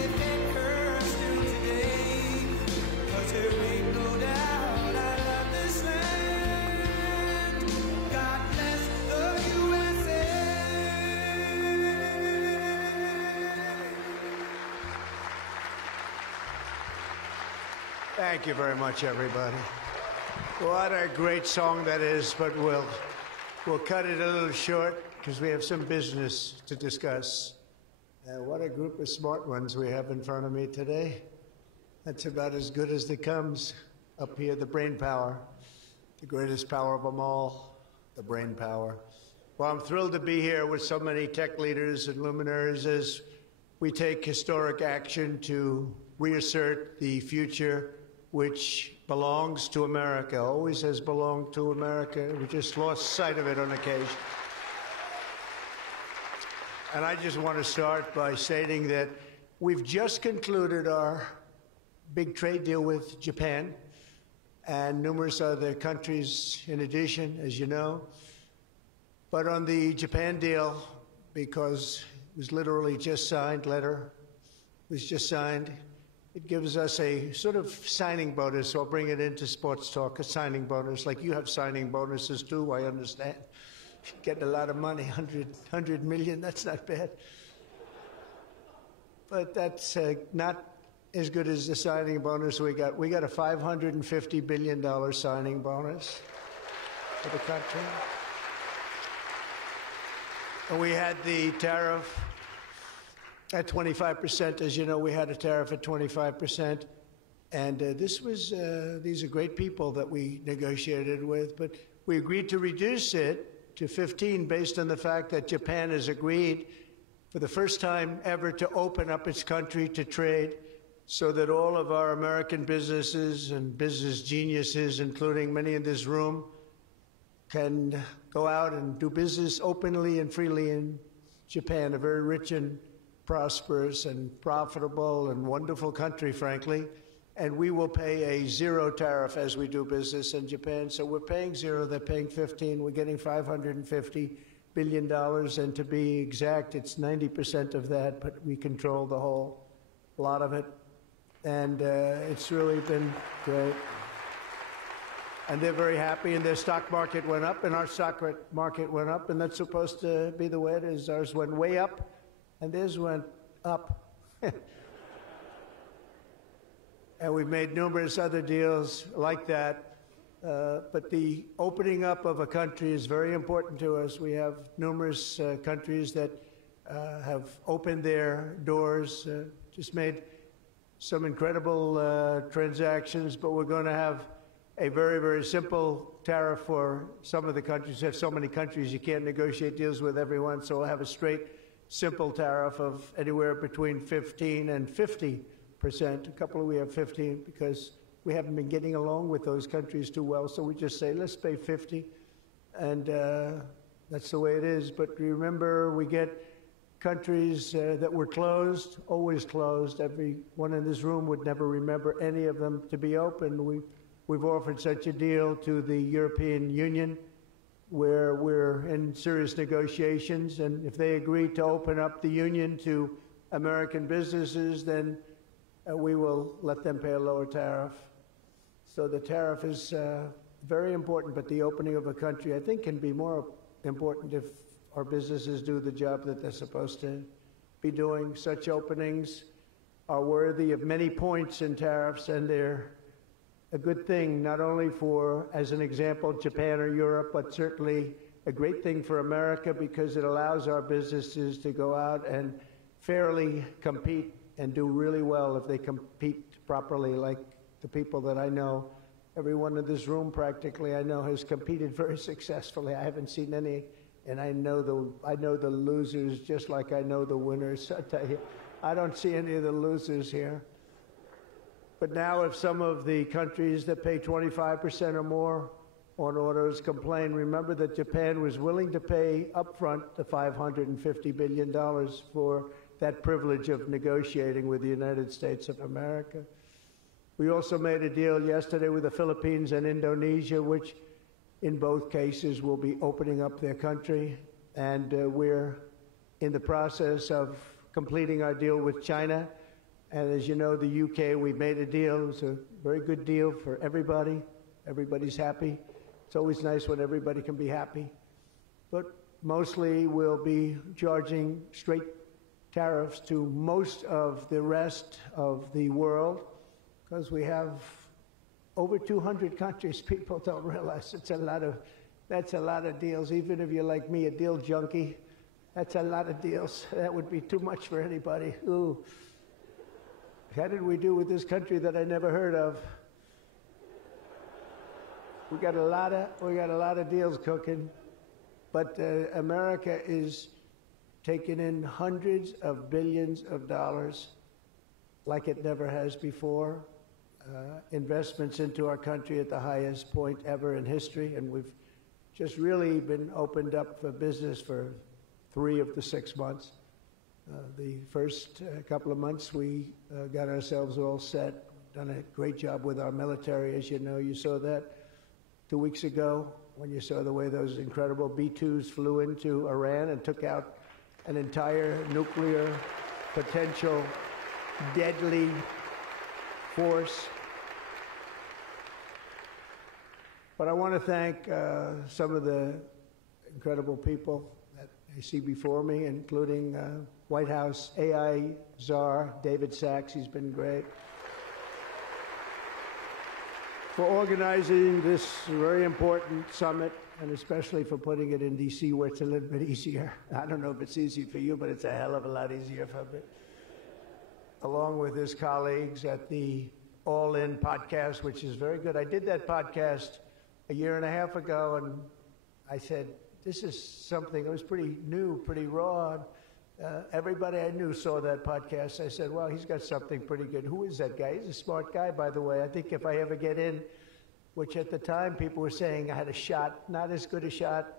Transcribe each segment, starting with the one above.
defend her still today. 'Cause there ain't no doubt I love this land. God bless the USA. Thank you very much, everybody. What a great song that is, but we'll cut it a little short because we have some business to discuss. What a group of smart ones we have in front of me today. That's about as good as it comes. Up here, the brain power, the greatest power of them all, the brain power. Well, I'm thrilled to be here with so many tech leaders and luminaries as we take historic action to reassert the future which belongs to America, always has belonged to America. We just lost sight of it on occasion. And I just want to start by stating that we've just concluded our big trade deal with Japan and numerous other countries in addition, as you know. But on the Japan deal, because it was literally just signed, letter was just signed, it gives us a sort of signing bonus. So I'll bring it into sports talk, a signing bonus. Like you have signing bonuses too, I understand. Getting a lot of money, 100 million, that's not bad. But that's not as good as the signing bonus we got. We got a $550 billion signing bonus for the country. And we had the tariff at 25%. As you know, we had a tariff at 25%. And these are great people that we negotiated with, but we agreed to reduce it to 15 based on the fact that Japan has agreed for the first time ever to open up its country to trade so that all of our American businesses and business geniuses, including many in this room, can go out and do business openly and freely in Japan, a very rich and prosperous and profitable and wonderful country, frankly. And we will pay a zero tariff as we do business in Japan. So we're paying zero, they're paying 15. We're getting $550 billion. And to be exact, it's 90% of that, but we control the whole lot of it. And it's really been great. And they're very happy, and their stock market went up, and our stock market went up, and that's supposed to be the way it is. Ours went way up, and theirs went up. And we've made numerous other deals like that. But the opening up of a country is very important to us. We have numerous countries that have opened their doors, just made some incredible transactions, but we're going to have a very, very simple tariff for some of the countries. We have so many countries, you can't negotiate deals with everyone, so we'll have a straight, simple tariff of anywhere between 15 and 50%. A couple we have 15 because we haven't been getting along with those countries too well, so we just say, let's pay 50, and that's the way it is. But remember, we get countries that were closed, always closed. Everyone in this room would never remember any of them to be open. We've offered such a deal to the European Union where we're in serious negotiations, and if they agree to open up the union to American businesses, then we will let them pay a lower tariff. So the tariff is very important, but the opening of a country, I think, can be more important if our businesses do the job that they're supposed to be doing. Such openings are worthy of many points in tariffs, and they're a good thing, not only for, as an example, Japan or Europe, but certainly a great thing for America because it allows our businesses to go out and fairly compete and do really well if they compete properly, like the people that I know. Everyone in this room practically I know has competed very successfully. I haven't seen any, and I know the losers just like I know the winners. I tell you, I don't see any of the losers here. But now if some of the countries that pay 25% or more on autos complain, remember that Japan was willing to pay upfront the $550 billion for that privilege of negotiating with the United States of America. We also made a deal yesterday with the Philippines and Indonesia, which in both cases will be opening up their country. And we're in the process of completing our deal with China, And as you know, the UK, we made a deal. It was a very good deal for everybody. Everybody's happy. It's always nice when everybody can be happy. But mostly we'll be charging straight tariffs to most of the rest of the world because we have over 200 countries. People don't realize that's a lot of deals. Even if you're like me, a deal junkie, that's a lot of deals. That would be too much for anybody. Ooh. How did we do with this country that I never heard of? We got a lot of deals cooking, but America is taking in hundreds of billions of dollars like it never has before. Investments into our country at the highest point ever in history, and we've just really been opened up for business for 3 of the 6 months. The first couple of months we got ourselves all set, done a great job with our military, as you know. You saw that 2 weeks ago when you saw the way those incredible B-2s flew into Iran and took out an entire nuclear potential deadly force. But I want to thank some of the incredible people that I see before me, including White House AI czar David Sachs. He's been great for organizing this very important summit, and especially for putting it in D.C. where it's a little bit easier. I don't know if it's easy for you, but it's a hell of a lot easier for me. Along with his colleagues at the All In podcast, which is very good. I did that podcast a year and a half ago, and I said, this is something that was pretty new, pretty raw. Everybody I knew saw that podcast. I said, well, he's got something pretty good. Who is that guy? He's a smart guy, by the way. I think if I ever get in, which at the time people were saying I had a shot, not as good a shot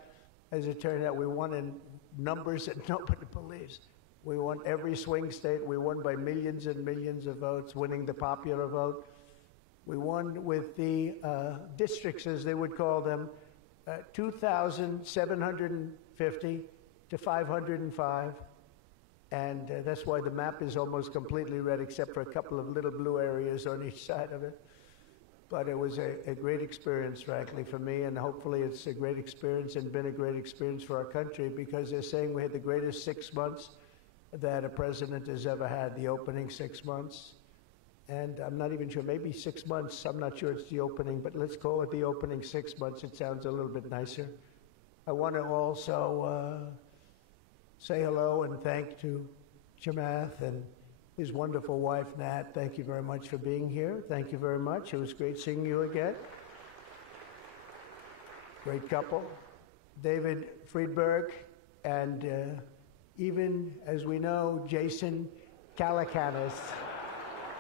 as it turned out. We won in numbers that nobody believes. We won every swing state. We won by millions and millions of votes, winning the popular vote. We won with the districts, as they would call them, 2,750 to 505. And that's why the map is almost completely red, except for a couple of little blue areas on each side of it. But it was a great experience, frankly, for me, and hopefully it's a great experience and been a great experience for our country, because they're saying we had the greatest 6 months that a president has ever had, the opening 6 months. And I'm not even sure, maybe 6 months, I'm not sure it's the opening, but let's call it the opening 6 months. It sounds a little bit nicer. I want to also say hello and thank to Chamath and his wonderful wife, Nat. Thank you very much for being here. Thank you very much. It was great seeing you again. Great couple. David Friedberg and even, as we know, Jason Calacanis.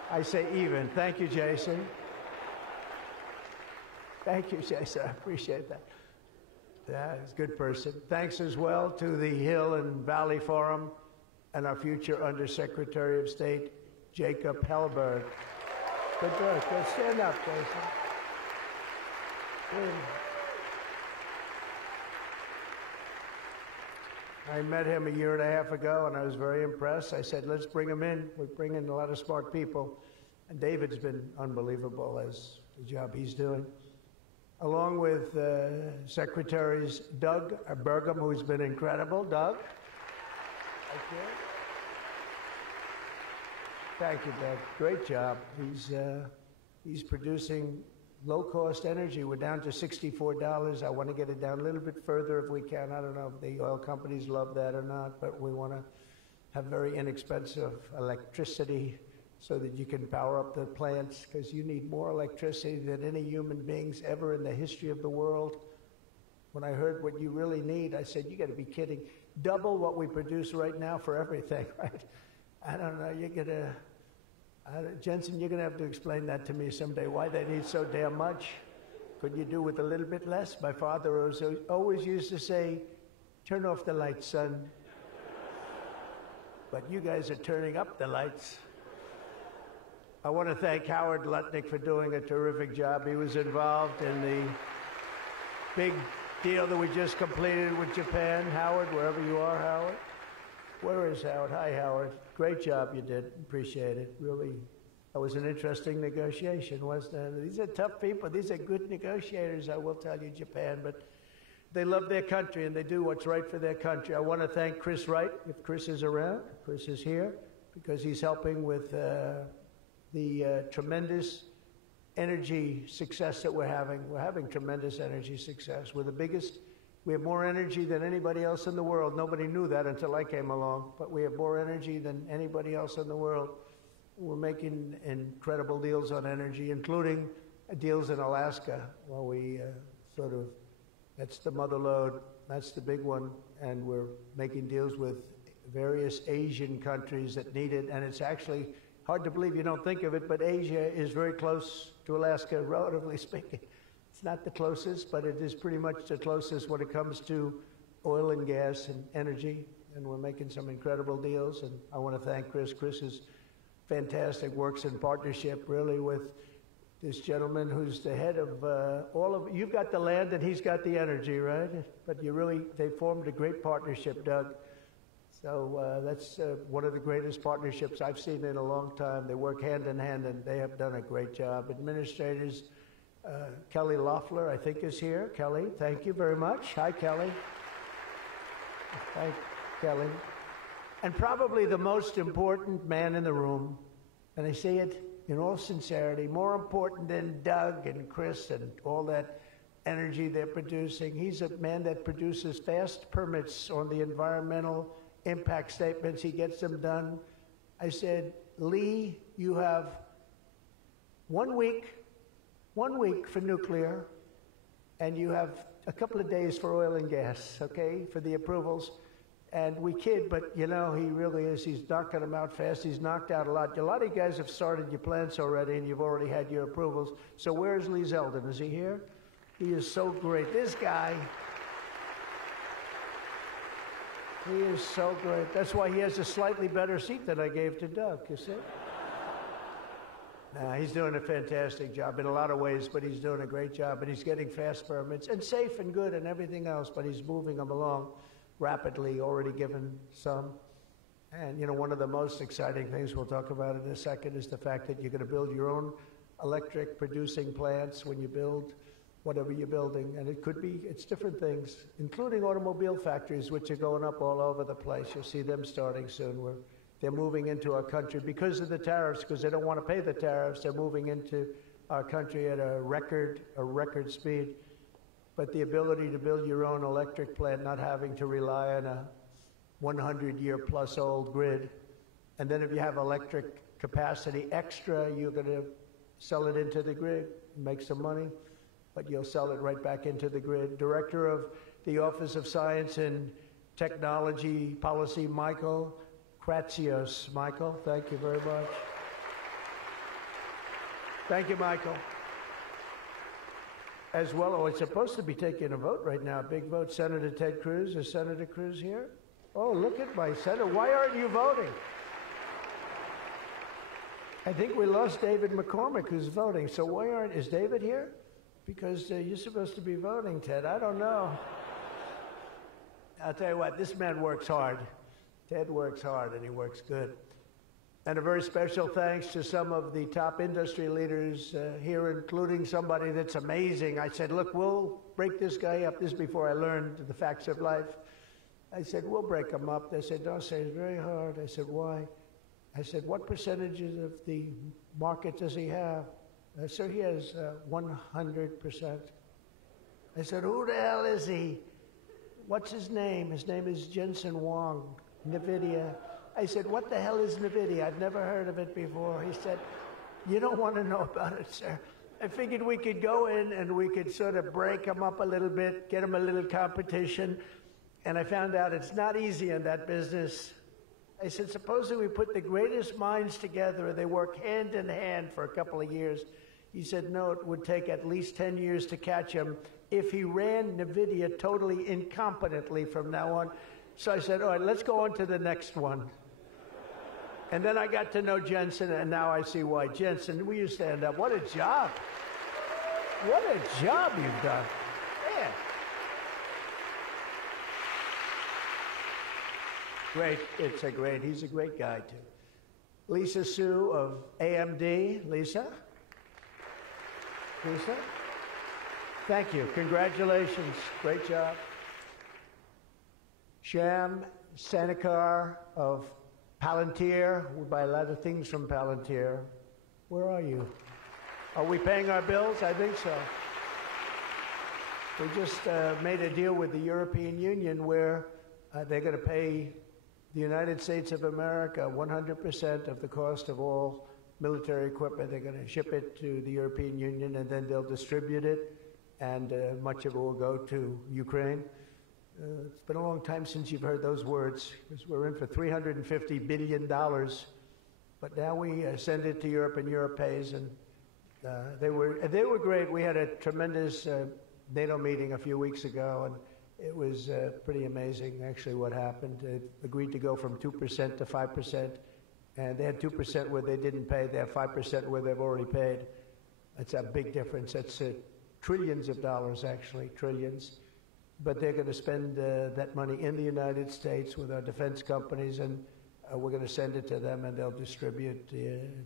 I say even. Thank you, Jason. Thank you, Jason. I appreciate that. Yeah, he's a good person. Thanks as well to the Hill and Valley Forum and our future Undersecretary of State, Jacob Hellberg. Good work. Good. Stand up, Jason. Good. I met him a year and a half ago, and I was very impressed. I said, let's bring him in. We bring in a lot of smart people. And David's been unbelievable as the job he's doing. Along with Secretaries Doug Burgum, who's been incredible. Doug? Thank you. Thank you, Doug. Great job. He's producing low-cost energy. We're down to $64. I want to get it down a little bit further if we can. I don't know if the oil companies love that or not, but we want to have very inexpensive electricity so that you can power up the plants, because you need more electricity than any human beings ever in the history of the world. When I heard what you really need, I said, you got to be kidding. Double what we produce right now for everything, right? I don't know, Jensen, you're going to have to explain that to me someday, why they need so damn much. Could you do with a little bit less? My father always used to say, turn off the lights, son. But you guys are turning up the lights. I want to thank Howard Lutnick for doing a terrific job. He was involved in the big deal that we just completed with Japan. Howard, wherever you are, Howard. Where is Howard? Hi, Howard. Great job you did. Appreciate it. Really, that was an interesting negotiation, wasn't it? These are tough people. These are good negotiators, I will tell you, Japan. But they love their country, and they do what's right for their country. I want to thank Chris Wright, if Chris is around. Chris is here, because he's helping with the tremendous energy success that we're having. We're having tremendous energy success. We're the biggest. We have more energy than anybody else in the world. Nobody knew that until I came along, but we have more energy than anybody else in the world. We're making incredible deals on energy, including deals in Alaska. Well, we that's the mother lode, that's the big one, and we're making deals with various Asian countries that need it, and it's actually hard to believe, you don't think of it, but Asia is very close to Alaska, relatively speaking. It's not the closest, but it is pretty much the closest when it comes to oil and gas and energy, and we're making some incredible deals, and I want to thank Chris. Chris is fantastic, works in partnership really with this gentleman who's the head of all of, you've got the land and he's got the energy, right? But they formed a great partnership, Doug. So that's one of the greatest partnerships I've seen in a long time. They work hand in hand, and they have done a great job. Administrators, Kelly Loeffler, I think, is here. Kelly, thank you very much. Hi, Kelly. Thank Kelly. And probably the most important man in the room, and I say it in all sincerity, more important than Doug and Chris and all that energy they're producing. He's a man that produces fast permits on the environmental impact statements. He gets them done. I said, Lee, you have 1 week for nuclear, and you have a couple of days for oil and gas, okay, for the approvals. And we kid, but you know, he really is. He's knocking them out fast. He's knocked out a lot. A lot of you guys have started your plants already, and you've already had your approvals. So where's Lee Zeldin? Is he here? He is so great. This guy, he is so great. That's why he has a slightly better seat than I gave to Doug, you see? He's doing a fantastic job in a lot of ways, but he's doing a great job, and he's getting fast permits, and safe and good and everything else, but he's moving them along rapidly, already given some. And, you know, one of the most exciting things we'll talk about in a second is the fact that you're going to build your own electric producing plants when you build whatever you're building. And it could be, it's different things, including automobile factories, which are going up all over the place. You'll see them starting soon. They're moving into our country because of the tariffs, because they don't want to pay the tariffs. They're moving into our country at a record speed. But the ability to build your own electric plant, not having to rely on a 100-year-plus old grid. And then if you have electric capacity extra, you're going to sell it into the grid, make some money, but you'll sell it right back into the grid. Director of the Office of Science and Technology Policy, Michael Kratsios. Michael, thank you very much. Thank you, Michael. As well, it's supposed to be taking a vote right now, a big vote. Senator Ted Cruz. Is Senator Cruz here? Oh, look at my senator. Why aren't you voting? I think we lost David McCormick, who's voting. So why is David here? Because you're supposed to be voting, Ted. I don't know. I'll tell you what, this man works hard. Ted works hard, and he works good. And a very special thanks to some of the top industry leaders here, including somebody that's amazing. I said, look, we'll break this guy up. This is before I learned the facts of life. I said, we'll break him up. They said, don't say it's very hard. I said, why? I said, what percentages of the market does he have? I said, he has 100%. I said, who the hell is he? What's his name? His name is Jensen Huang, NVIDIA. I said, what the hell is NVIDIA? I've never heard of it before. He said, you don't want to know about it, sir. I figured we could go in and we could sort of break them up a little bit, get them a little competition. And I found out it's not easy in that business. I said, supposing we put the greatest minds together and they work hand in hand for a couple of years. He said, no, it would take at least 10 years to catch him if he ran NVIDIA totally incompetently from now on. So I said, all right, let's go on to the next one. And then I got to know Jensen, and now I see why. Jensen, will you stand up? What a job. What a job you've done. Man. Great. He's a great guy, too. Lisa Su of AMD. Lisa? Lisa? Thank you. Congratulations. Great job. Sham Sanikar of Palantir. We buy a lot of things from Palantir. Where are you? Are we paying our bills? I think so. We just made a deal with the European Union where they're going to pay the United States of America 100% of the cost of all military equipment. They're going to ship it to the European Union, and then they'll distribute it, and much of it will go to Ukraine. It's been a long time since you've heard those words, because we're in for $350 billion. But now we send it to Europe, and Europe pays, and they were great. We had a tremendous NATO meeting a few weeks ago, and it was pretty amazing, actually, what happened. They agreed to go from 2% to 5%, and they had 2% where they didn't pay. They have 5% where they've already paid. That's a big difference. That's trillions of dollars, actually, trillions. But they're going to spend that money in the United States with our defense companies, and we're going to send it to them, and they'll distribute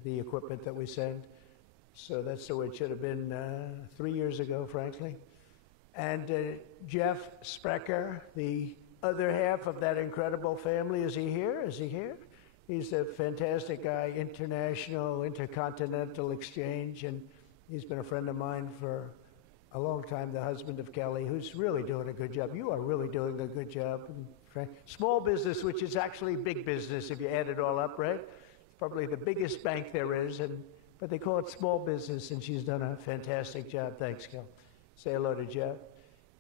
the equipment that we send. So that's the way it should have been 3 years ago, frankly. And Jeff Sprecher, the other half of that incredible family, is he here? Is he here? He's a fantastic guy, international, intercontinental exchange, and he's been a friend of mine for a long time, the husband of Kelly, who's really doing a good job. You are really doing a good job. Small business, which is actually big business if you add it all up, right? It's probably the biggest bank there is, but they call it small business, and she's done a fantastic job. Thanks, Kel. Say hello to Jeff.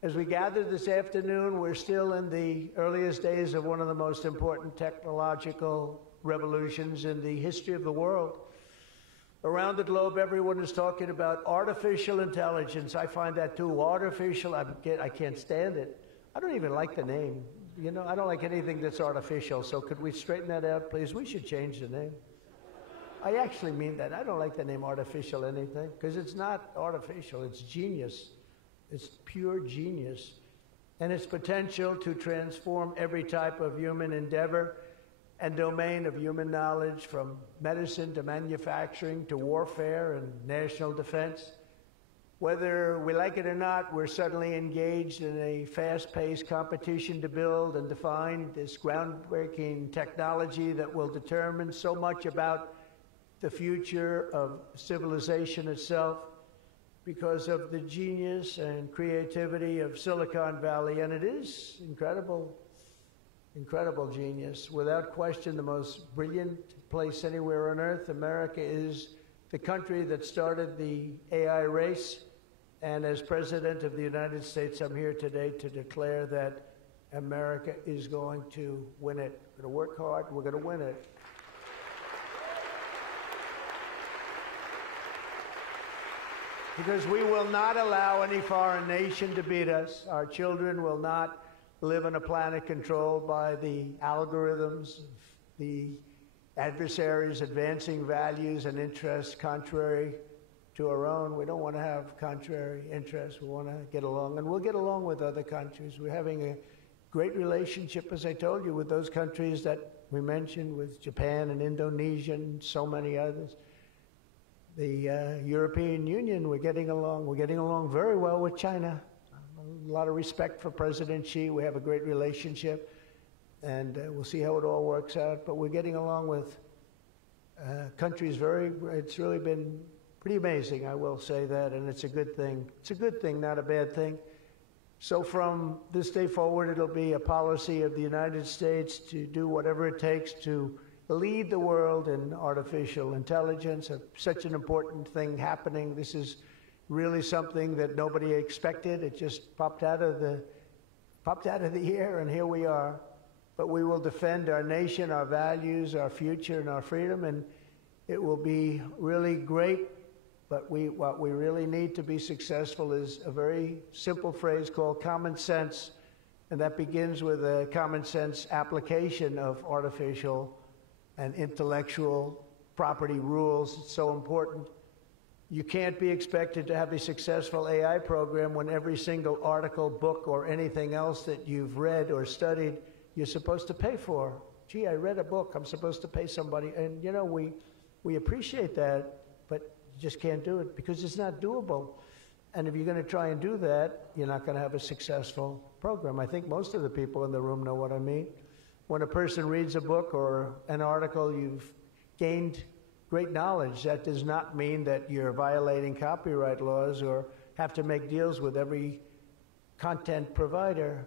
As we gather this afternoon, we're still in the earliest days of one of the most important technological revolutions in the history of the world. Around the globe, everyone is talking about artificial intelligence. I find that too. Artificial, I can't stand it. I don't even like the name. You know, I don't like anything that's artificial, so could we straighten that out, please? We should change the name. I actually mean that. I don't like the name artificial anything, because it's not artificial, it's genius. It's pure genius. And its potential to transform every type of human endeavor and domain of human knowledge, from medicine to manufacturing to warfare and national defense. Whether we like it or not, we're suddenly engaged in a fast-paced competition to build and define this groundbreaking technology that will determine so much about the future of civilization itself, because of the genius and creativity of Silicon Valley. And it is incredible, incredible genius. Without question, the most brilliant place anywhere on earth. America is the country that started the AI race. And as President of the United States, I'm here today to declare that America is going to win it. We're going to work hard. We're going to win it. Because we will not allow any foreign nation to beat us. Our children will not live on a planet controlled by the algorithms of the adversaries advancing values and interests contrary to our own. We don't want to have contrary interests. We want to get along, and we'll get along with other countries. We're having a great relationship, as I told you, with those countries that we mentioned, with Japan and Indonesia and so many others. The European Union, we're getting along very well with China. A lot of respect for President Xi. We have a great relationship, and we'll see how it all works out. But we're getting along with countries it's really been pretty amazing, I will say that, and it's a good thing. It's a good thing, not a bad thing. So from this day forward, it'll be a policy of the United States to do whatever it takes to lead the world in artificial intelligence, such an important thing happening. This is really something that nobody expected. It just popped out of the air, and here we are. But we will defend our nation, our values, our future, and our freedom, and it will be really great. But what we really need to be successful is a very simple phrase called common sense, and that begins with a common sense application of artificial and intellectual property rules. It's so important. You can't be expected to have a successful AI program when every single article, book, or anything else that you've read or studied, you're supposed to pay for. Gee, I read a book. I'm supposed to pay somebody. And, you know, we appreciate that, but you just can't do it because it's not doable. And if you're going to try and do that, you're not going to have a successful program. I think most of the people in the room know what I mean. When a person reads a book or an article, you've gained great knowledge. That does not mean that you're violating copyright laws or have to make deals with every content provider.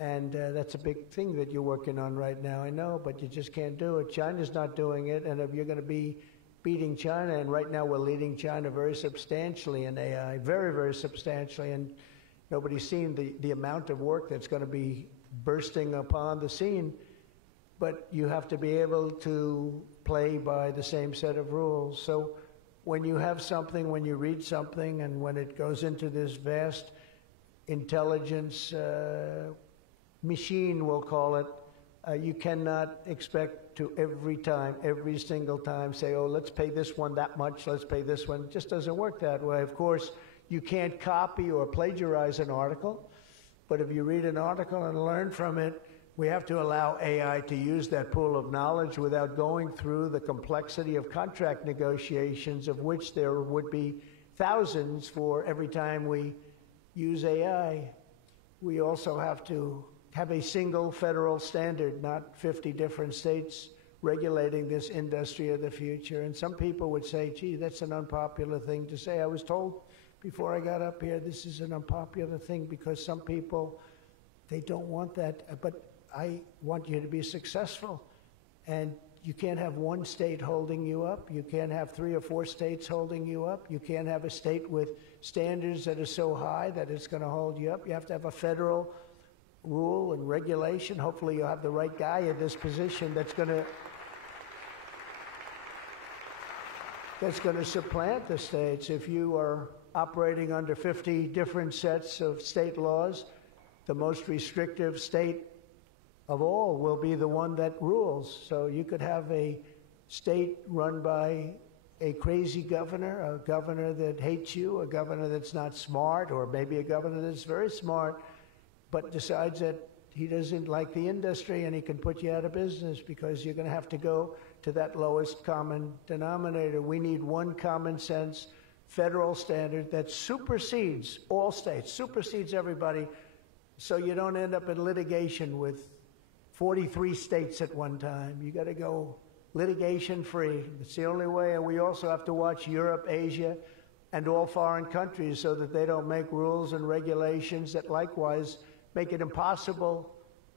And that's a big thing that you're working on right now, I know, but you just can't do it. China's not doing it, and if you're going to be beating China, and right now we're leading China very substantially in AI, very, very substantially, and nobody's seen the amount of work that's going to be bursting upon the scene, but you have to be able to play by the same set of rules. So when you have something, when you read something, and when it goes into this vast intelligence machine, we'll call it, you cannot expect to every single time say, oh, let's pay this one that much, let's pay this one. It just doesn't work that way. Of course, you can't copy or plagiarize an article, but if you read an article and learn from it, we have to allow AI to use that pool of knowledge without going through the complexity of contract negotiations, of which there would be thousands for every time we use AI. We also have to have a single federal standard, not 50 different states regulating this industry of the future. And some people would say, gee, that's an unpopular thing to say. I was told before I got up here, this is an unpopular thing because some people, they don't want that. But I want you to be successful. And you can't have one state holding you up. You can't have 3 or 4 states holding you up. You can't have a state with standards that are so high that it's going to hold you up. You have to have a federal rule and regulation. Hopefully you'll have the right guy in this position that's going to supplant the states. If you are operating under 50 different sets of state laws, the most restrictive state of all will be the one that rules. So you could have a state run by a crazy governor, a governor that hates you, a governor that's not smart, or maybe a governor that's very smart, but decides that he doesn't like the industry and he can put you out of business because you're going to have to go to that lowest common denominator. We need one common sense federal standard that supersedes all states, supersedes everybody, so you don't end up in litigation with 43 states at one time. You got to go litigation free. It's the only way. And we also have to watch Europe, Asia, and all foreign countries so that they don't make rules and regulations that likewise make it impossible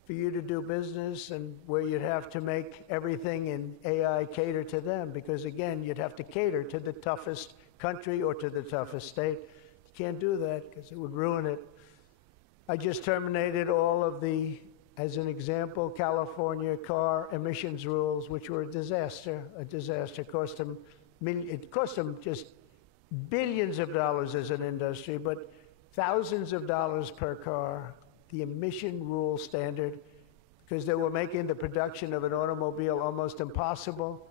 for you to do business, and where you'd have to make everything in AI cater to them, because again, you'd have to cater to the toughest country or to the toughest state. You can't do that because it would ruin it. I just terminated all of the, as an example, California car emissions rules, which were a disaster. It cost them just billions of dollars as an industry, but thousands of dollars per car. The emission rule standard, because they were making the production of an automobile almost impossible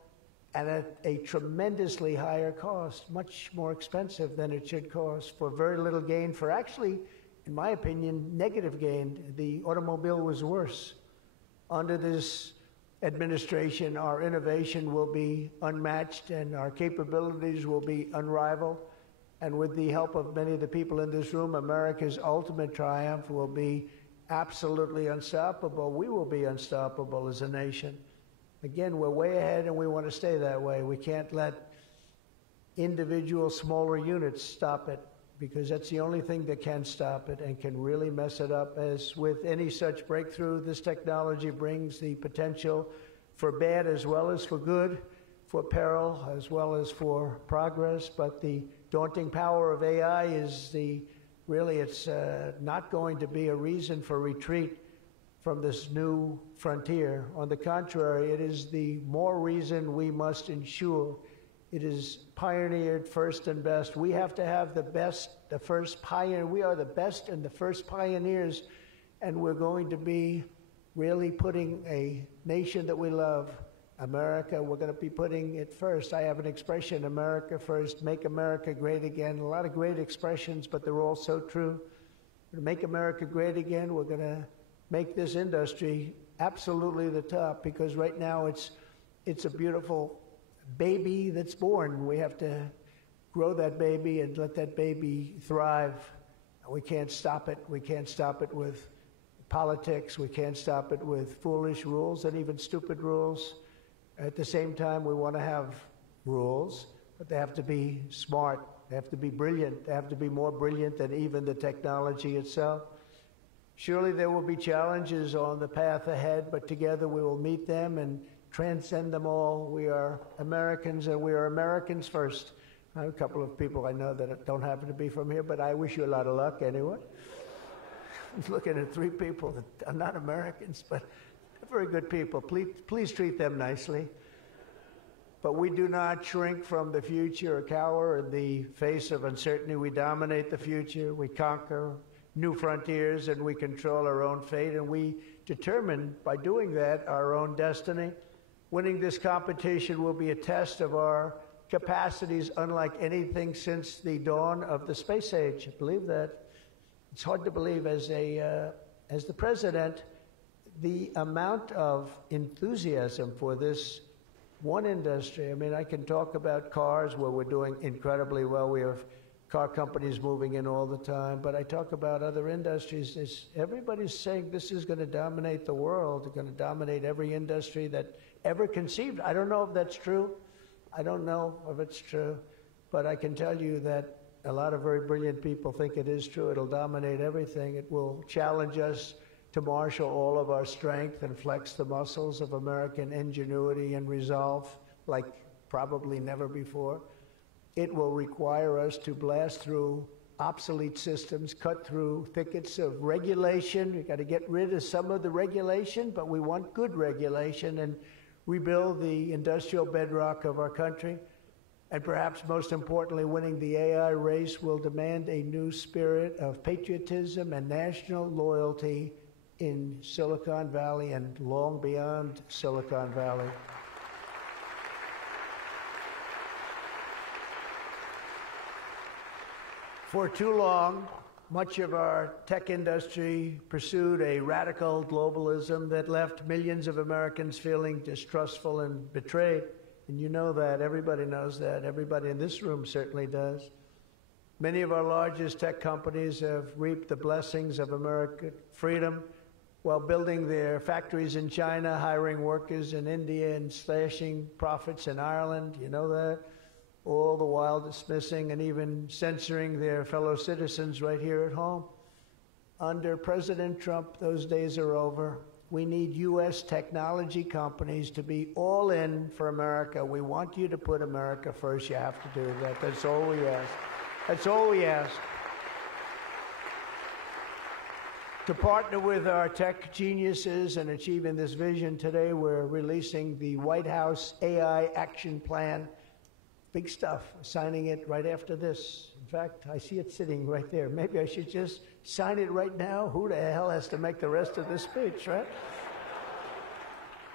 and at a tremendously higher cost, much more expensive than it should cost, for very little gain, for actually, in my opinion, negative gain. The automobile was worse. Under this administration, our innovation will be unmatched and our capabilities will be unrivaled. And with the help of many of the people in this room, America's ultimate triumph will be absolutely unstoppable. We will be unstoppable as a nation. Again, we're way ahead and we want to stay that way. We can't let individual smaller units stop it, because that's the only thing that can stop it and can really mess it up. As with any such breakthrough, this technology brings the potential for bad as well as for good, for peril as well as for progress. But the daunting power of AI is it's not going to be a reason for retreat from this new frontier. On the contrary, it is the more reason we must ensure it is pioneered first and best. We have to have the best, the first pioneer. We are the best and the first pioneers, and we're going to be really putting a nation that we love, America, we're going to be putting it first. I have an expression, America first, make America great again. A lot of great expressions, but they're all so true. To make America great again, we're going to make this industry absolutely the top, because right now it's a beautiful baby that's born. We have to grow that baby and let that baby thrive. We can't stop it. We can't stop it with politics. We can't stop it with foolish rules and even stupid rules. At the same time, we want to have rules, but they have to be smart. They have to be brilliant. They have to be more brilliant than even the technology itself. Surely there will be challenges on the path ahead, but together we will meet them and transcend them all. We are Americans, and we are Americans first. I have a couple of people I know that don't happen to be from here, but I wish you a lot of luck anyway. I was looking at 3 people that are not Americans, but they're very good people. Please treat them nicely. But we do not shrink from the future or cower in the face of uncertainty. We dominate the future. We conquer new frontiers, and we control our own fate, and we determine by doing that our own destiny. Winning this competition will be a test of our capacities unlike anything since the dawn of the space age. I believe that. It's hard to believe as the president, the amount of enthusiasm for this one industry. I mean, I can talk about cars where we're doing incredibly well. We have car companies moving in all the time, but I talk about other industries. Everybody's saying this is going to dominate the world. It's going to dominate every industry that ever conceived. I don't know if that's true. I don't know if it's true, but I can tell you that a lot of very brilliant people think it is true. It'll dominate everything. It will challenge us to marshal all of our strength and flex the muscles of American ingenuity and resolve like probably never before. It will require us to blast through obsolete systems, cut through thickets of regulation. We've got to get rid of some of the regulation, but we want good regulation and rebuild the industrial bedrock of our country. And perhaps most importantly, winning the AI race will demand a new spirit of patriotism and national loyalty in Silicon Valley and long beyond Silicon Valley. For too long, much of our tech industry pursued a radical globalism that left millions of Americans feeling distrustful and betrayed. And you know that. Everybody knows that. Everybody in this room certainly does. Many of our largest tech companies have reaped the blessings of American freedom while building their factories in China, hiring workers in India, and slashing profits in Ireland. You know that? All the while dismissing and even censoring their fellow citizens right here at home. Under President Trump, those days are over. We need U.S. technology companies to be all in for America. We want you to put America first. You have to do that. That's all we ask. That's all we ask. To partner with our tech geniuses in achieving this vision today, we're releasing the White House AI Action Plan. Big stuff. Signing it right after this. In fact, I see it sitting right there. Maybe I should just sign it right now. Who the hell has to make the rest of this speech, right?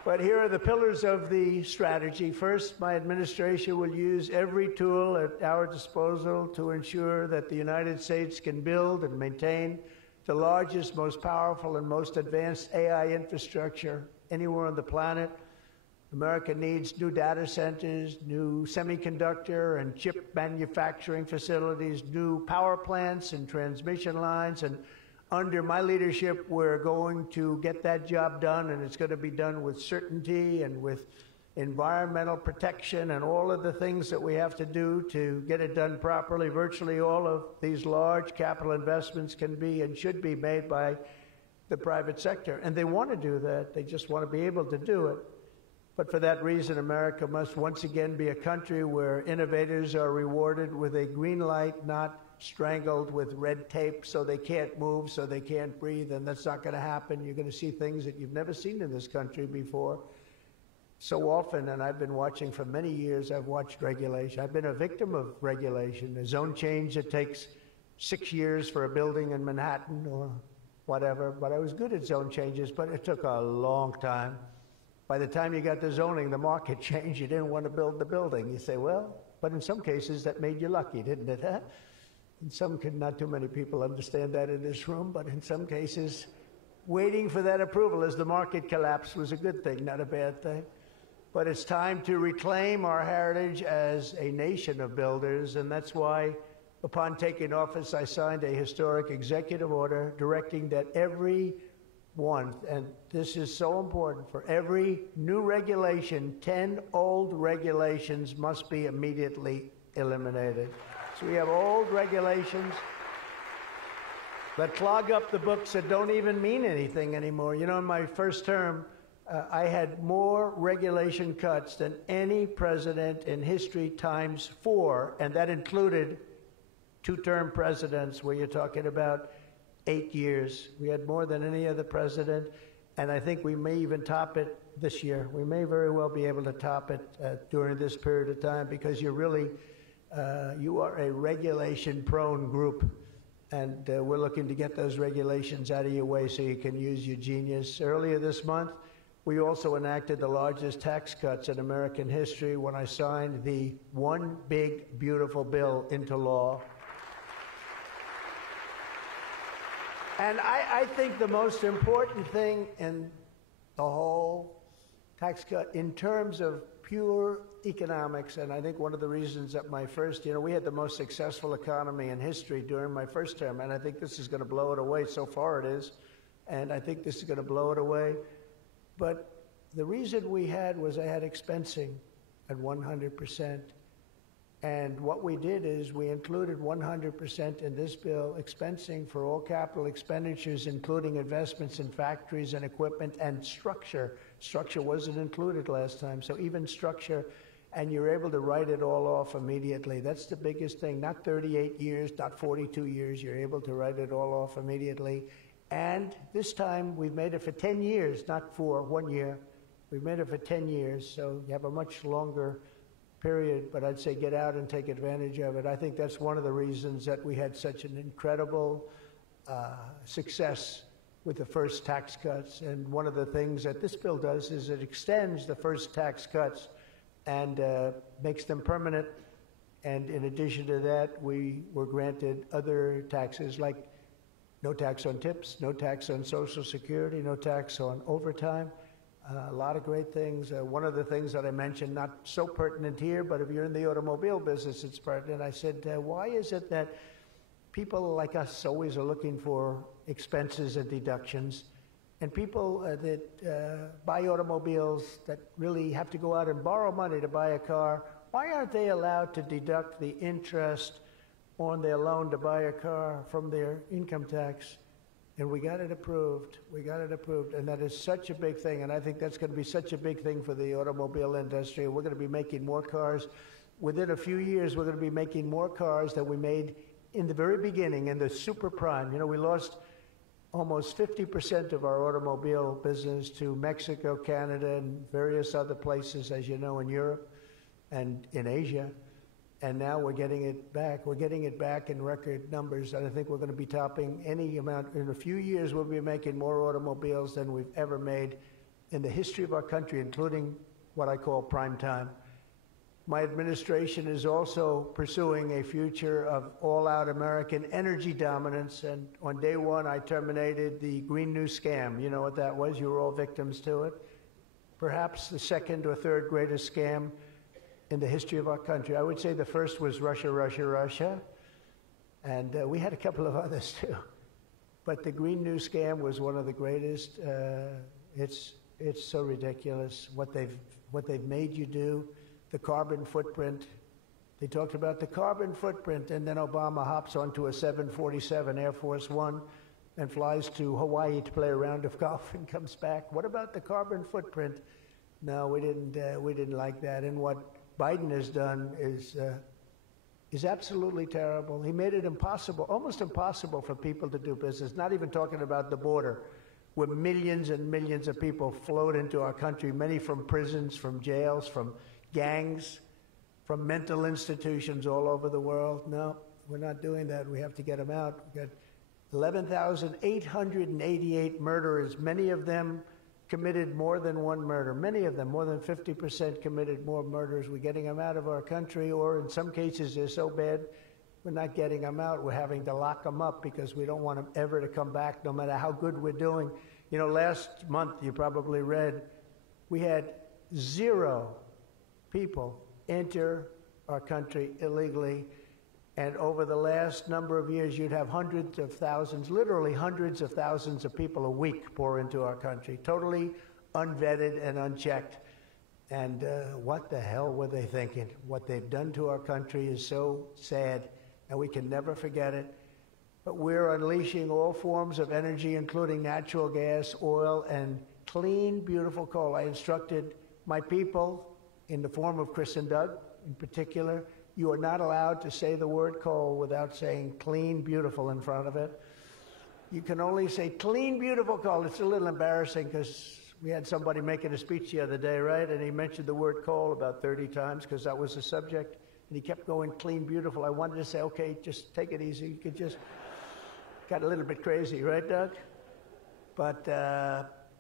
But here are the pillars of the strategy. First, my administration will use every tool at our disposal to ensure that the United States can build and maintain the largest, most powerful, and most advanced AI infrastructure anywhere on the planet. America needs new data centers, new semiconductor and chip manufacturing facilities, new power plants and transmission lines. And under my leadership, we're going to get that job done, and it's going to be done with certainty and with environmental protection and all of the things that we have to do to get it done properly. Virtually all of these large capital investments can be and should be made by the private sector. And they want to do that. They just want to be able to do it. But for that reason, America must once again be a country where innovators are rewarded with a green light, not strangled with red tape so they can't move, so they can't breathe, and that's not going to happen. You're going to see things that you've never seen in this country before. So often, and I've been watching for many years, I've watched regulation. I've been a victim of regulation. A zone change that takes 6 years for a building in Manhattan or whatever, but I was good at zone changes, but it took a long time. By the time you got the zoning, the market changed. You didn't want to build the building. You say, well, but in some cases that made you lucky, didn't it? In some, not too many people understand that in this room, but in some cases, waiting for that approval as the market collapsed was a good thing, not a bad thing. But it's time to reclaim our heritage as a nation of builders, and that's why, upon taking office, I signed a historic executive order directing that every one, and this is so important, for every new regulation, 10 old regulations must be immediately eliminated. So we have old regulations that clog up the books that don't even mean anything anymore. You know, in my first term, I had more regulation cuts than any president in history times 4, and that included two-term presidents where you're talking about 8 years. We had more than any other president, and I think we may even top it this year. We may very well be able to top it during this period of time, because you're really, you are a regulation-prone group, and we're looking to get those regulations out of your way so you can use your genius. Earlier this month, we also enacted the largest tax cuts in American history when I signed the One Big Beautiful Bill into law. And I think the most important thing in the whole tax cut, in terms of pure economics, and I think one of the reasons that my first, we had the most successful economy in history during my first term, and I think this is going to blow it away. So far it is, and I think this is going to blow it away. But the reason we had was I had expensing at 100%. And what we did is we included 100% in this bill, expensing for all capital expenditures, including investments in factories and equipment and structure. Structure wasn't included last time, so even structure, and you're able to write it all off immediately. That's the biggest thing. Not 38 years, not 42 years. You're able to write it all off immediately. And this time we've made it for 10 years, not for 1 year. We've made it for 10 years, so you have a much longer period, but I'd say get out and take advantage of it. I think that's one of the reasons that we had such an incredible success with the first tax cuts. And one of the things that this bill does is it extends the first tax cuts and makes them permanent. And in addition to that, we were granted other taxes, like no tax on tips, no tax on Social Security, no tax on overtime. A lot of great things. One of the things that I mentioned, not so pertinent here, but if you're in the automobile business, it's pertinent. I said, why is it that people like us always are looking for expenses and deductions, and people that buy automobiles that really have to go out and borrow money to buy a car, why aren't they allowed to deduct the interest on their loan to buy a car from their income tax? And we got it approved. We got it approved. And that is such a big thing. And I think that's going to be such a big thing for the automobile industry. We're going to be making more cars. Within a few years, we're going to be making more cars than we made in the very beginning, in the super prime. We lost almost 50% of our automobile business to Mexico, Canada, and various other places, as you know, in Europe and in Asia. And now we're getting it back. We're getting it back in record numbers, and I think we're going to be topping any amount. In a few years, we'll be making more automobiles than we've ever made in the history of our country, including what I call prime time. My administration is also pursuing a future of all-out American energy dominance, and on day one, I terminated the Green New Scam. You know what that was? You were all victims to it. Perhaps the second or third greatest scam in the history of our country. I would say the first was Russia, Russia, Russia, and we had a couple of others too. But the Green New Scam was one of the greatest. It's so ridiculous what they've made you do. The carbon footprint. They talked about the carbon footprint, and then Obama hops onto a 747 Air Force One and flies to Hawaii to play a round of golf and comes back. What about the carbon footprint? No, we didn't like that. And what Biden has done is absolutely terrible. He made it impossible, almost impossible for people to do business, not even talking about the border, where millions and millions of people flowed into our country, many from prisons, from jails, from gangs, from mental institutions all over the world. No, we're not doing that. We have to get them out. We've got 11,888 murderers, many of them committed more than one murder. Many of them, more than 50%, committed more murders. We're getting them out of our country, or in some cases they're so bad, we're not getting them out. We're having to lock them up because we don't want them ever to come back, no matter how good we're doing. You know, last month, you probably read, we had 0 people enter our country illegally. And over the last number of years, you'd have hundreds of thousands, literally hundreds of thousands of people a week pour into our country, totally unvetted and unchecked. And what the hell were they thinking? What they've done to our country is so sad, and we can never forget it. But we're unleashing all forms of energy, including natural gas, oil, and clean, beautiful coal. I instructed my people, in the form of Chris and Doug in particular, you are not allowed to say the word coal without saying clean, beautiful in front of it. You can only say clean, beautiful coal. It's a little embarrassing because we had somebody making a speech the other day, right? And he mentioned the word coal about 30 times because that was the subject. And he kept going clean, beautiful. I wanted to say, okay, just take it easy. You could just, got a little bit crazy, right, Doug? But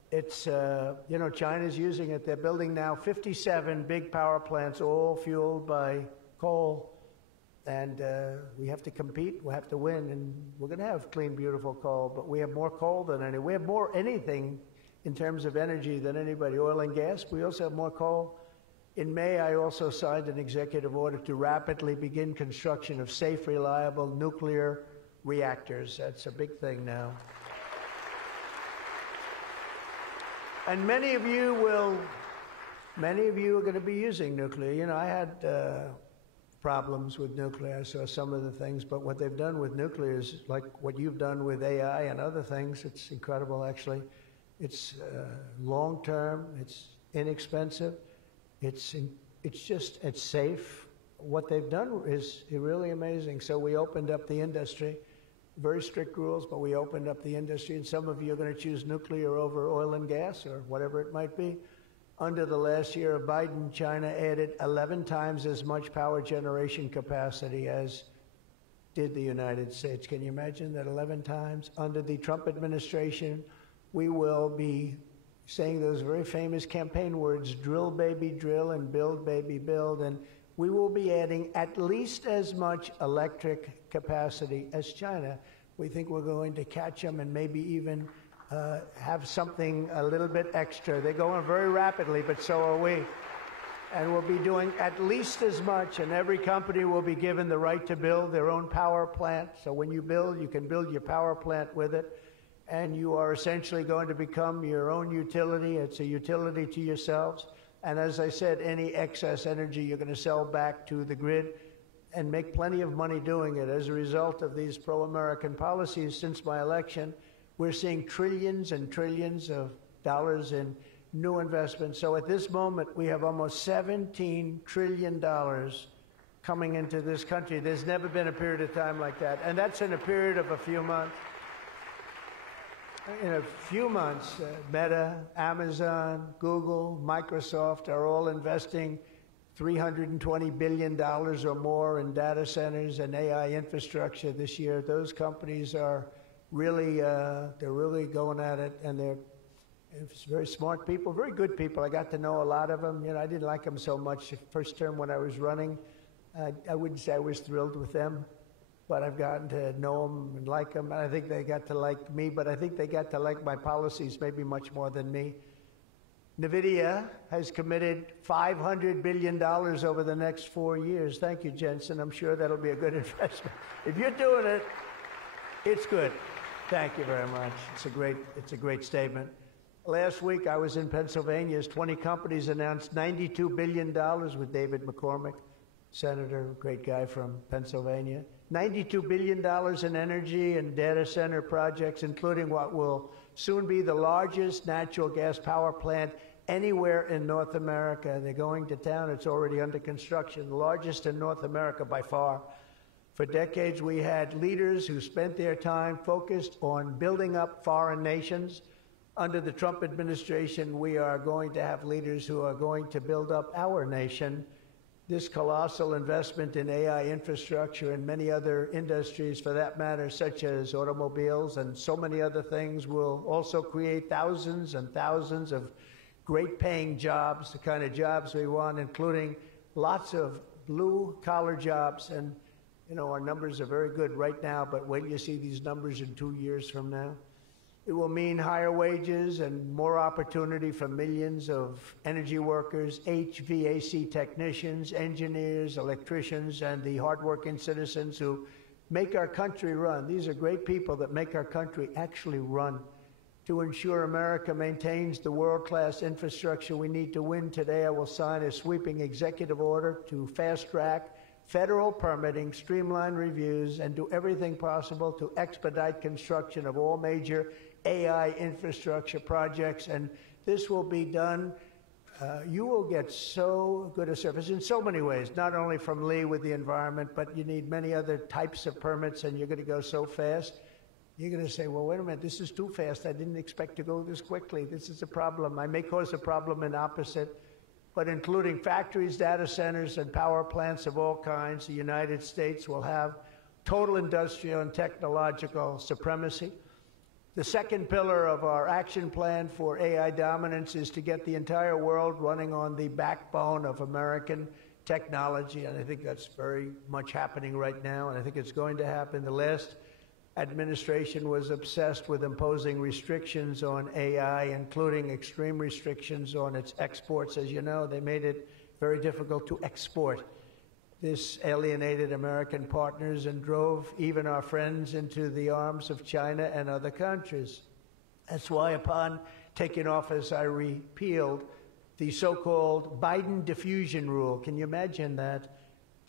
it's, you know, China's using it. They're building now 57 big power plants, all fueled by coal, and we have to compete, we have to win, and we're going to have clean, beautiful coal, but we have more coal than any. We have more anything in terms of energy than anybody, oil and gas. We also have more coal. In May, I also signed an executive order to rapidly begin construction of safe, reliable nuclear reactors. That's a big thing now. And many of you are going to be using nuclear. You know, I had problems with nuclear. I saw some of the things, but what they've done with nuclear is like what you've done with AI and other things. It's incredible, actually. It's long-term, it's inexpensive, it's safe. What they've done is really amazing. So we opened up the industry, very strict rules, but we opened up the industry, and some of you are going to choose nuclear over oil and gas or whatever it might be. Under the last year of Biden, China added 11 times as much power generation capacity as did the United States. Can you imagine that 11 times? Under the Trump administration, we will be saying those very famous campaign words, drill, baby, drill, and build, baby, build. And we will be adding at least as much electric capacity as China. We think we're going to catch them and maybe even have something a little bit extra. They're going very rapidly, but so are we. And we'll be doing at least as much, and every company will be given the right to build their own power plant. So when you build, you can build your power plant with it, and you are essentially going to become your own utility. It's a utility to yourselves. And as I said, any excess energy you're going to sell back to the grid and make plenty of money doing it. As a result of these pro-American policies since my election, we're seeing trillions and trillions of dollars in new investments. So at this moment, we have almost $17 trillion coming into this country. There's never been a period of time like that. And that's in a period of a few months. In a few months, Meta, Amazon, Google, Microsoft are all investing $320 billion or more in data centers and AI infrastructure this year. Those companies are really, they're really going at it, and they're very smart people, very good people. I got to know a lot of them. You know, I didn't like them so much the first term when I was running. I wouldn't say I was thrilled with them, but I've gotten to know them and like them. And I think they got to like me, but I think they got to like my policies maybe much more than me. NVIDIA has committed $500 billion over the next 4 years. Thank you, Jensen. I'm sure that'll be a good investment. If you're doing it, it's good. Thank you very much. It's a great statement. Last week, I was in Pennsylvania as 20 companies announced $92 billion with David McCormick, senator, great guy from Pennsylvania. $92 billion in energy and data center projects, including what will soon be the largest natural gas power plant anywhere in North America. They're going to town. It's already under construction, the largest in North America by far. For decades, we had leaders who spent their time focused on building up foreign nations. Under the Trump administration, we are going to have leaders who are going to build up our nation. This colossal investment in AI infrastructure and many other industries, for that matter, such as automobiles and so many other things, will also create thousands and thousands of great-paying jobs, the kind of jobs we want, including lots of blue-collar jobs. And you know, our numbers are very good right now, but wait till you see these numbers in 2 years from now. It will mean higher wages and more opportunity for millions of energy workers, HVAC technicians, engineers, electricians, and the hardworking citizens who make our country run. These are great people that make our country actually run. To ensure America maintains the world-class infrastructure we need to win today, I will sign a sweeping executive order to fast-track federal permitting, streamline reviews, and do everything possible to expedite construction of all major AI infrastructure projects. And this will be done. You will get so good a service in so many ways, not only from Lee with the environment, but you need many other types of permits, and you're going to go so fast. You're going to say, well, wait a minute, this is too fast. I didn't expect to go this quickly. This is a problem. I may cause a problem in opposite, but including factories, data centers, and power plants of all kinds, the United States will have total industrial and technological supremacy. The second pillar of our action plan for AI dominance is to get the entire world running on the backbone of American technology, and I think that's very much happening right now, and I think it's going to happen. The last administration was obsessed with imposing restrictions on AI, including extreme restrictions on its exports. As you know, they made it very difficult to export. This alienated American partners and drove even our friends into the arms of China and other countries. That's why upon taking office, I repealed the so-called Biden diffusion rule. Can you imagine that?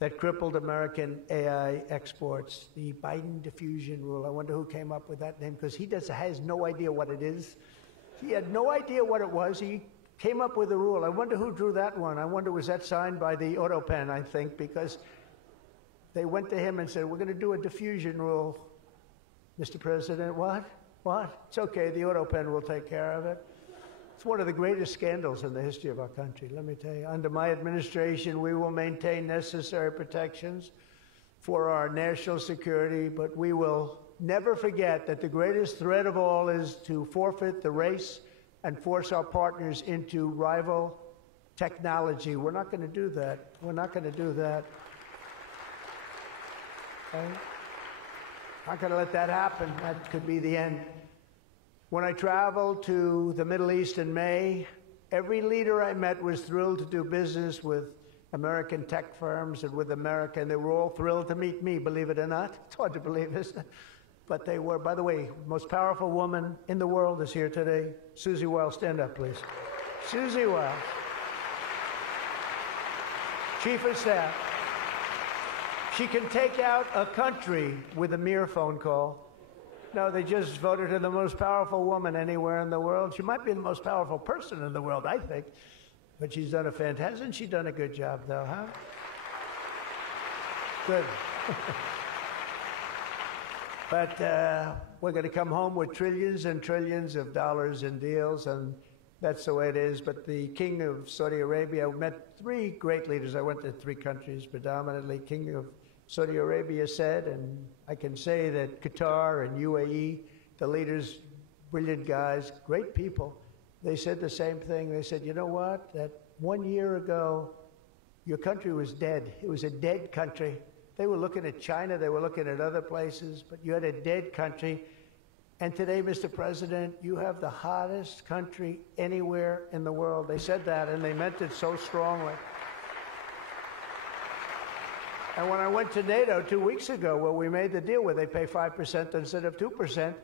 That crippled American AI exports, the Biden diffusion rule. I wonder who came up with that name, because he has no idea what it is. He had no idea what it was. He came up with a rule. I wonder who drew that one. I wonder, was that signed by the auto pen, I think, because they went to him and said, we're going to do a diffusion rule. Mr. President, what? What? It's okay, the auto pen will take care of it. It's one of the greatest scandals in the history of our country, let me tell you. Under my administration, we will maintain necessary protections for our national security, but we will never forget that the greatest threat of all is to forfeit the race and force our partners into rival technology. We're not going to do that. We're not going to do that. Okay? Not going to let that happen. That could be the end. When I traveled to the Middle East in May, every leader I met was thrilled to do business with American tech firms and with America, and they were all thrilled to meet me, believe it or not. It's hard to believe, isn't it? But they were. By the way, the most powerful woman in the world is here today. Susie Wiles, stand up, please. Susie Wiles, Chief of Staff. She can take out a country with a mere phone call. No, they just voted her the most powerful woman anywhere in the world. She might be the most powerful person in the world, I think. But she's done a fantastic, hasn't she done a good job, though, huh? Good. But we're going to come home with trillions and trillions of dollars in deals, and that's the way it is. But the King of Saudi Arabia, I met three great leaders. I went to three countries predominantly. King of Saudi Arabia said, and I can say that Qatar and UAE, the leaders, brilliant guys, great people, they said the same thing. They said, you know what, that 1 year ago, your country was dead. It was a dead country. They were looking at China, they were looking at other places, but you had a dead country. And today, Mr. President, you have the hottest country anywhere in the world. They said that, and they meant it so strongly. And when I went to NATO 2 weeks ago, where we made the deal where they pay 5% instead of 2%,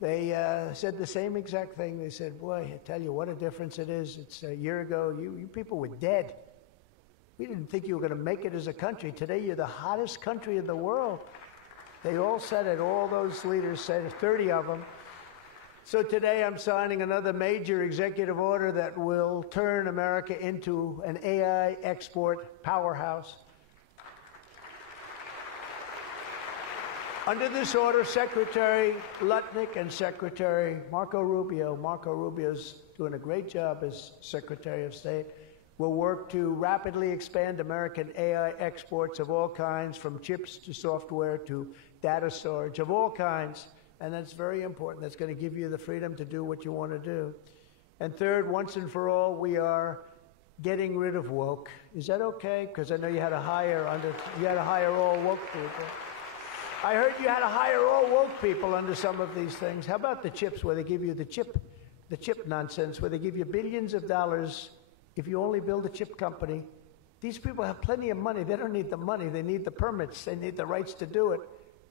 they said the same exact thing. They said, boy, I tell you what a difference it is. It's a year ago, you people were dead. We didn't think you were going to make it as a country. Today, you're the hottest country in the world. They all said it. All those leaders said it, 30 of them. So today, I'm signing another major executive order that will turn America into an AI export powerhouse. Under this order, Secretary Lutnick and Secretary Marco Rubio's doing a great job as Secretary of State, will work to rapidly expand American AI exports of all kinds, from chips to software to data storage of all kinds. And that's very important. That's going to give you the freedom to do what you want to do. And third, once and for all, we are getting rid of woke. Is that okay? Because I know you had to hire all woke people. I heard you had to hire all woke people under some of these things. How about the chips, where they give you the chip nonsense, where they give you billions of dollars if you only build a chip company? These people have plenty of money. They don't need the money. They need the permits. They need the rights to do it.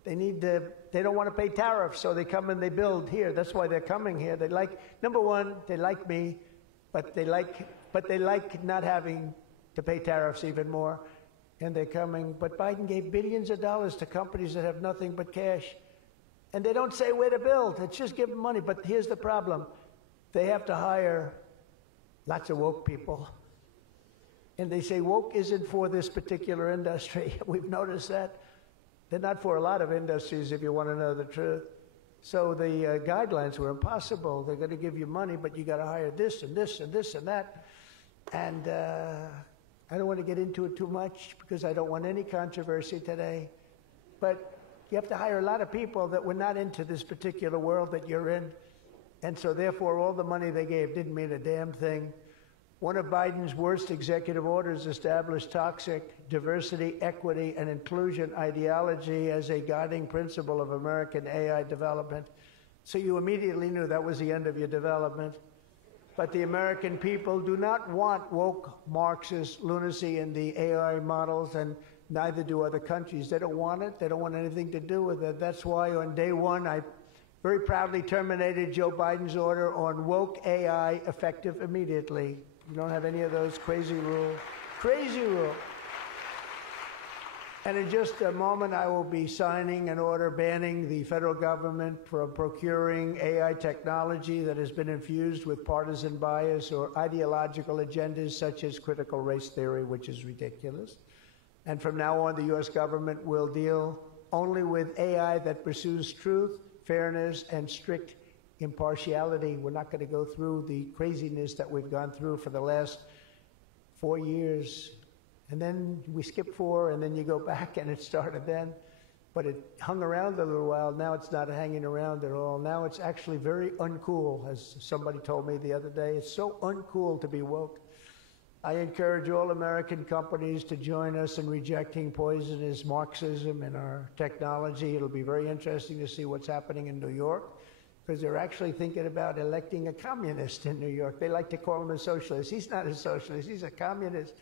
They don't want to pay tariffs, so they come and they build here. That's why they're coming here. They like, number one, they like me, but they like not having to pay tariffs even more. And they're coming. But Biden gave billions of dollars to companies that have nothing but cash. And they don't say where to build. It's just give them money. But here's the problem. They have to hire lots of woke people. And they say woke isn't for this particular industry. We've noticed that. They're not for a lot of industries, if you want to know the truth. So the guidelines were impossible. They're going to give you money, but you got to hire this and this and this and that. And I don't want to get into it too much because I don't want any controversy today. But you have to hire a lot of people that were not into this particular world that you're in. And so therefore, all the money they gave didn't mean a damn thing. One of Biden's worst executive orders established toxic diversity, equity, and inclusion ideology as a guiding principle of American AI development. So you immediately knew that was the end of your development. But the American people do not want woke Marxist lunacy in the AI models, and neither do other countries. They don't want it. They don't want anything to do with it. That's why on day one, I very proudly terminated Joe Biden's order on woke AI effective immediately. You don't have any of those crazy rules. Crazy rule. And in just a moment, I will be signing an order banning the federal government from procuring AI technology that has been infused with partisan bias or ideological agendas such as critical race theory, which is ridiculous. And from now on, the U.S. government will deal only with AI that pursues truth, fairness, and strict impartiality. We're not going to go through the craziness that we've gone through for the last 4 years. And then we skip 4, and then you go back, and it started then. But it hung around a little while. Now it's not hanging around at all. Now it's actually very uncool, as somebody told me the other day. It's so uncool to be woke. I encourage all American companies to join us in rejecting poisonous Marxism in our technology. It'll be very interesting to see what's happening in New York, because they're actually thinking about electing a communist in New York. They like to call him a socialist. He's not a socialist. He's a communist.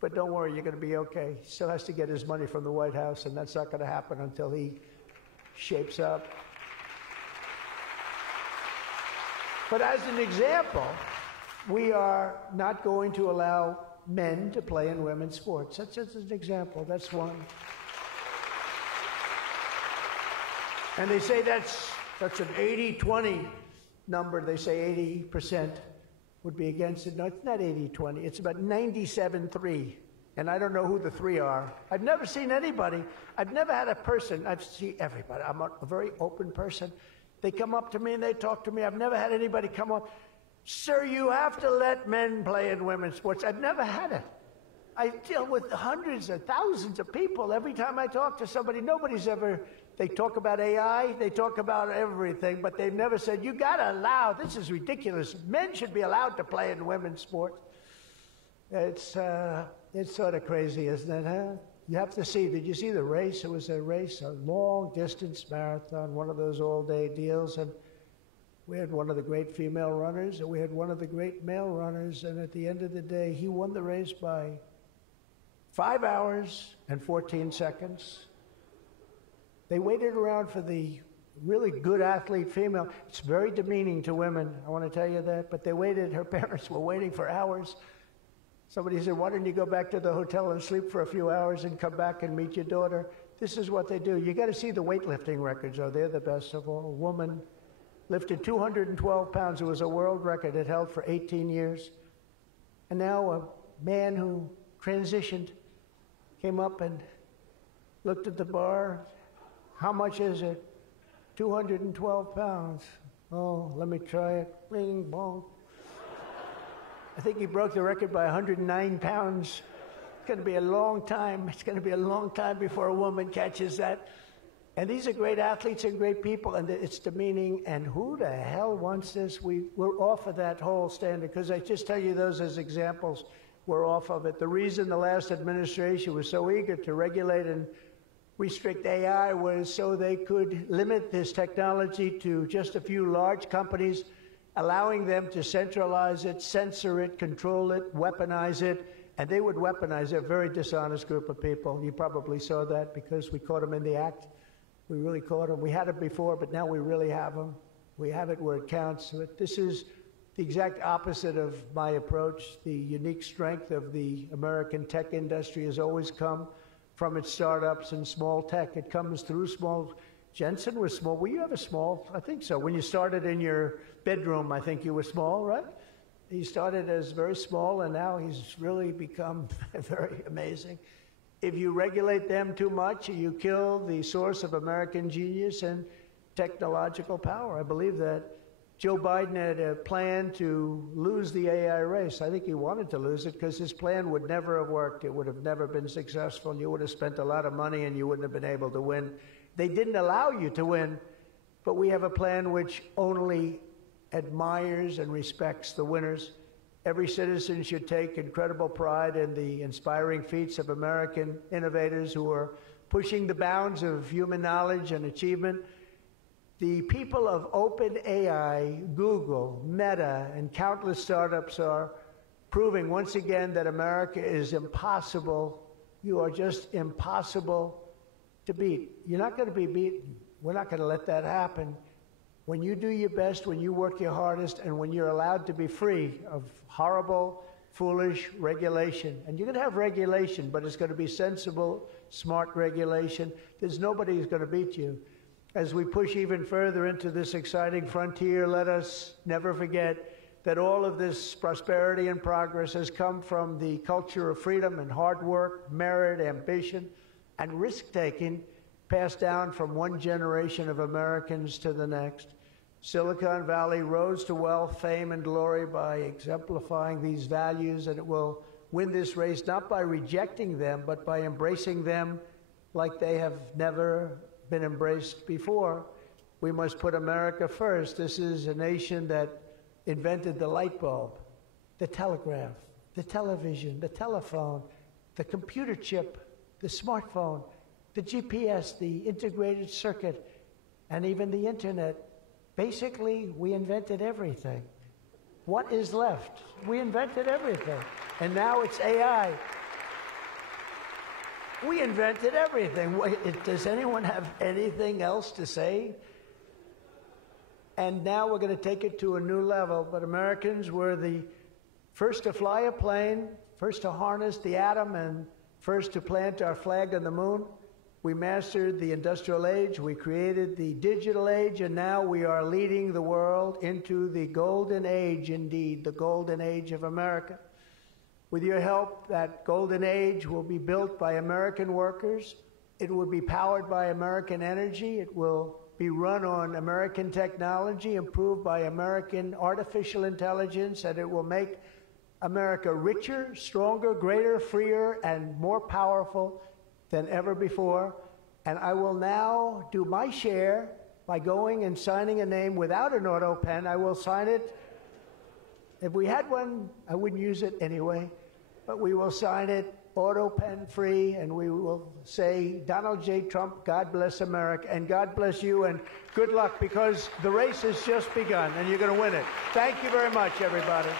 But don't worry, you're going to be okay. He still has to get his money from the White House, and that's not going to happen until he shapes up. But as an example, we are not going to allow men to play in women's sports. That's just an example. That's one. And they say that's an 80-20 number. They say 80% would be against it. No, it's not 80-20. It's about 97-3. And I don't know who the 3 are. I've never seen anybody. I've never had a person. I've seen everybody. I'm a very open person. They come up to me and they talk to me. I've never had anybody come up, sir, you have to let men play in women's sports. I've never had it. I deal with hundreds of thousands of people. Every time I talk to somebody, nobody's ever, they talk about AI, they talk about everything, but they've never said, you got to allow, this is ridiculous. Men should be allowed to play in women's sports. It's sort of crazy, isn't it, huh? You have to see, did you see the race? It was a race, a long-distance marathon, one of those all-day deals, and we had one of the great female runners, and we had one of the great male runners, and at the end of the day, he won the race by 5 hours and 14 seconds. They waited around for the really good athlete female. It's very demeaning to women, I want to tell you that, but they waited, her parents were waiting for hours. Somebody said, why don't you go back to the hotel and sleep for a few hours and come back and meet your daughter? This is what they do. You got to see the weightlifting records, though. They're the best of all. A woman lifted 212 pounds. It was a world record. It held for 18 years. And now a man who transitioned came up and looked at the bar. How much is it? 212 pounds. Oh, let me try it. Bing, bong. I think he broke the record by 109 pounds. It's going to be a long time. It's going to be a long time before a woman catches that. And these are great athletes and great people, and it's demeaning. And who the hell wants this? We're off of that whole standard, because I just tell you those as examples. We're off of it. The reason the last administration was so eager to regulate and restrict AI was so they could limit this technology to just a few large companies, allowing them to centralize it, censor it, control it, weaponize it, and they would weaponize it. A very dishonest group of people. You probably saw that because we caught them in the act. We really caught them. We had it before, but now we really have them. We have it where it counts. But this is the exact opposite of my approach. The unique strength of the American tech industry has always come from its startups and small tech. It comes through small. Jensen was small. Were you ever small? I think so. When you started in your bedroom, I think you were small, right? He started as very small, and now he's really become very amazing. If you regulate them too much, you kill the source of American genius and technological power. I believe that. Joe Biden had a plan to lose the AI race. I think he wanted to lose it because his plan would never have worked. It would have never been successful. You would have spent a lot of money and you wouldn't have been able to win. They didn't allow you to win, but we have a plan which only admires and respects the winners. Every citizen should take incredible pride in the inspiring feats of American innovators who are pushing the bounds of human knowledge and achievement. The people of OpenAI, Google, Meta, and countless startups are proving once again that America is impossible. You are just impossible to beat. You're not going to be beaten. We're not going to let that happen. When you do your best, when you work your hardest, and when you're allowed to be free of horrible, foolish regulation. And you're going to have regulation, but it's going to be sensible, smart regulation. There's nobody who's going to beat you. As we push even further into this exciting frontier, let us never forget that all of this prosperity and progress has come from the culture of freedom and hard work, merit, ambition, and risk-taking passed down from one generation of Americans to the next. Silicon Valley rose to wealth, fame, and glory by exemplifying these values, and it will win this race not by rejecting them, but by embracing them like they have never been embraced before. We must put America first. This is a nation that invented the light bulb, the telegraph, the television, the telephone, the computer chip, the smartphone, the GPS, the integrated circuit, and even the internet. Basically, we invented everything. What is left? We invented everything. And now it's AI. We invented everything. Does anyone have anything else to say? And now we're going to take it to a new level. But Americans were the first to fly a plane, first to harness the atom, and first to plant our flag on the moon. We mastered the industrial age, we created the digital age, and now we are leading the world into the golden age, indeed, the golden age of America. With your help, that golden age will be built by American workers. It will be powered by American energy. It will be run on American technology, improved by American artificial intelligence, and it will make America richer, stronger, greater, freer, and more powerful than ever before. And I will now do my share by going and signing a name without an auto pen. I will sign it. If we had one, I wouldn't use it anyway, but we will sign it auto pen free, and we will say, Donald J. Trump, God bless America, and God bless you, and good luck, because the race has just begun, and you're going to win it. Thank you very much, everybody.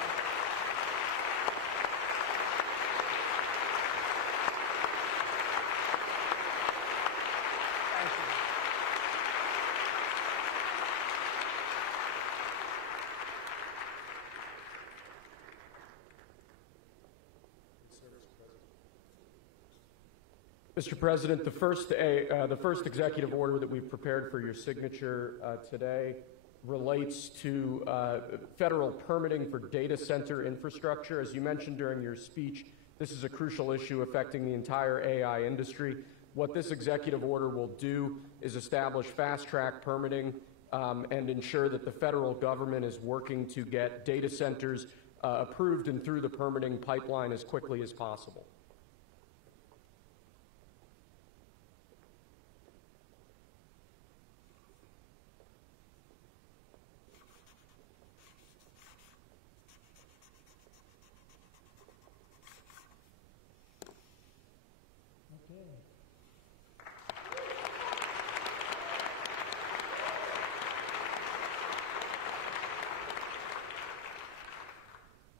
Mr. President, the first executive order that we've prepared for your signature today relates to federal permitting for data center infrastructure. As you mentioned during your speech, this is a crucial issue affecting the entire AI industry. What this executive order will do is establish fast-track permitting and ensure that the federal government is working to get data centers approved and through the permitting pipeline as quickly as possible.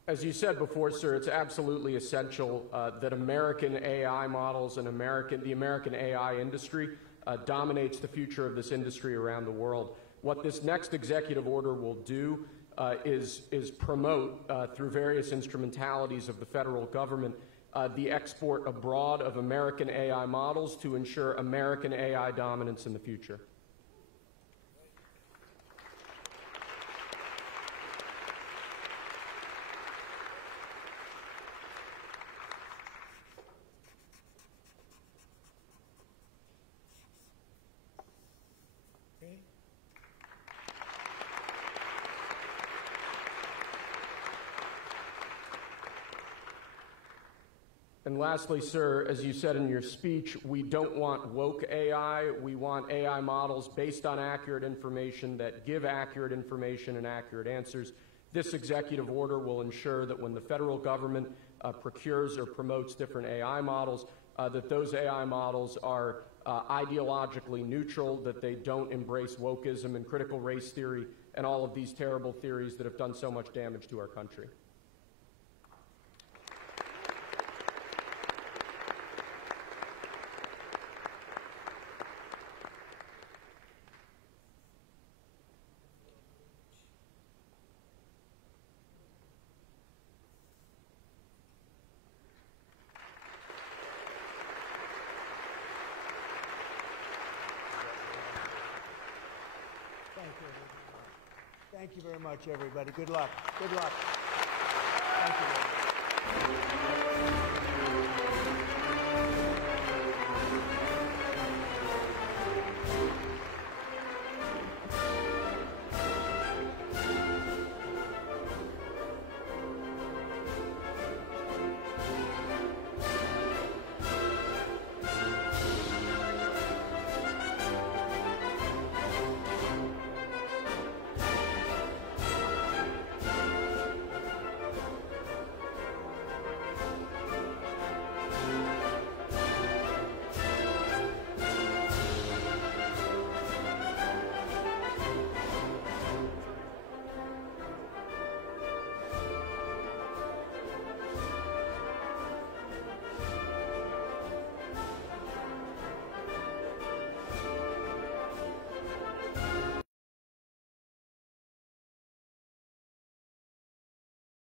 As you said before, sir, it's absolutely essential that American AI models and the American AI industry dominates the future of this industry around the world. What this next executive order will do is promote, through various instrumentalities of the federal government, the export abroad of American AI models to ensure American AI dominance in the future. And lastly, sir, as you said in your speech, we don't want woke AI. We want AI models based on accurate information that give accurate information and accurate answers. This executive order will ensure that when the federal government procures or promotes different AI models, that those AI models are ideologically neutral, that they don't embrace wokeism and critical race theory and all of these terrible theories that have done so much damage to our country. Thank you very much, everybody. Good luck. Good luck. Thank you.